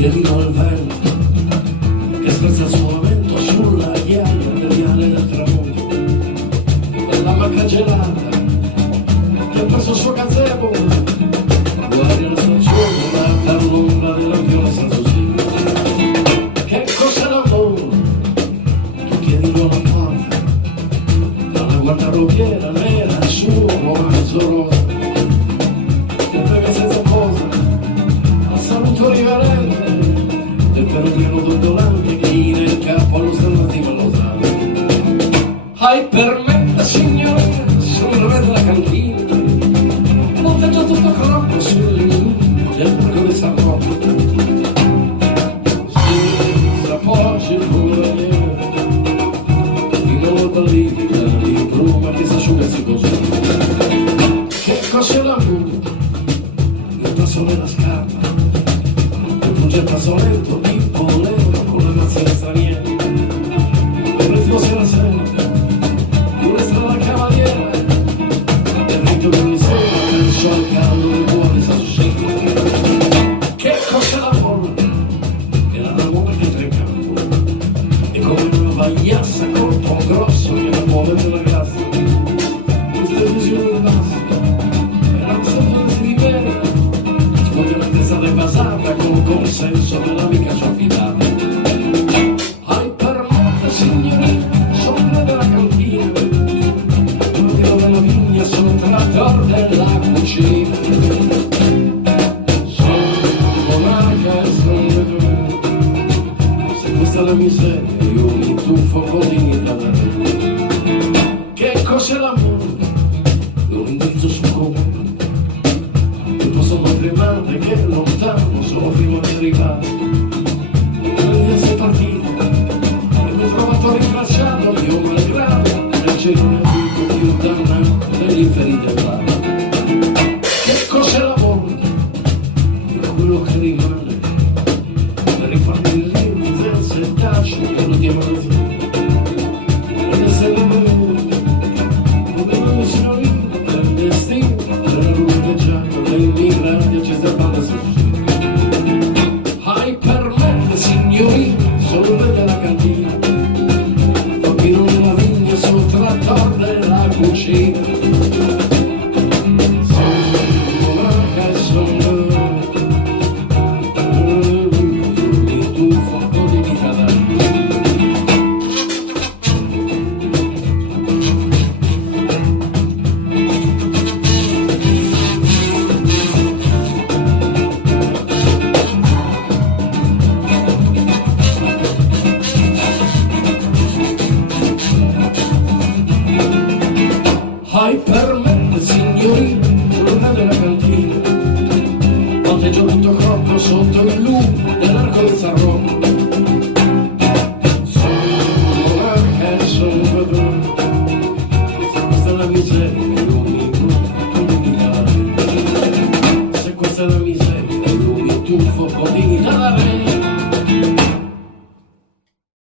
chiedilo al vento che spezza il suo lamento sulla ghiaia del viale del tramonto, della macca gelata che ha perso il suo gazebo, guardi la stagione dall'ombra della viola senza sostiene. Che cos'è l'amore? Tu chiedilo alla parte dalla guardarobiera nera il suo romanzo rosa, che prega senza posa al saluto riverente del peregrino dondolante che nel capo all'osservativa lo sa. Hai per me la signorina sul re della cantina, monteggia tutto crocco sulle linee del parco di San Rocco. Si appoggia il cavaliere di nuovo politica di bruma che si asciugassi così. Che cos'è l'amore? Il tasso nella scarpa, il progetto soletto di polero con le nazioni straniere, il ritmo sera sera, una strada cavaliera, il rito che sera penso al caldo del cuore s'ascende. Che cos'è l'amore? È l'amore che entra in campo, è come una vagliassa con un po' grosso che la muove per la grassa. Questa visione del basso era un sogno di bere, scuote la testa basata con il consenso dell'amica sua fidata. Hai per me, signorina, sopra della cantina, proprio della vigna sottrattor della cucina. Sono monarca e sono le tue, se questa è la miseria io mi tuffo con dignità da te. Che cos'è l'amore? Lo indirizzo sul comune, il posto madremate che lontano sono prima di arrivare. L'India sei partita e mi ho trovato a rintracciato io malgrado nel cielo nemico più dannato degli inferi del mare. Che cos'è l'amore? È quello che rimane per rifarti il limite senza il tacio che lo chiamano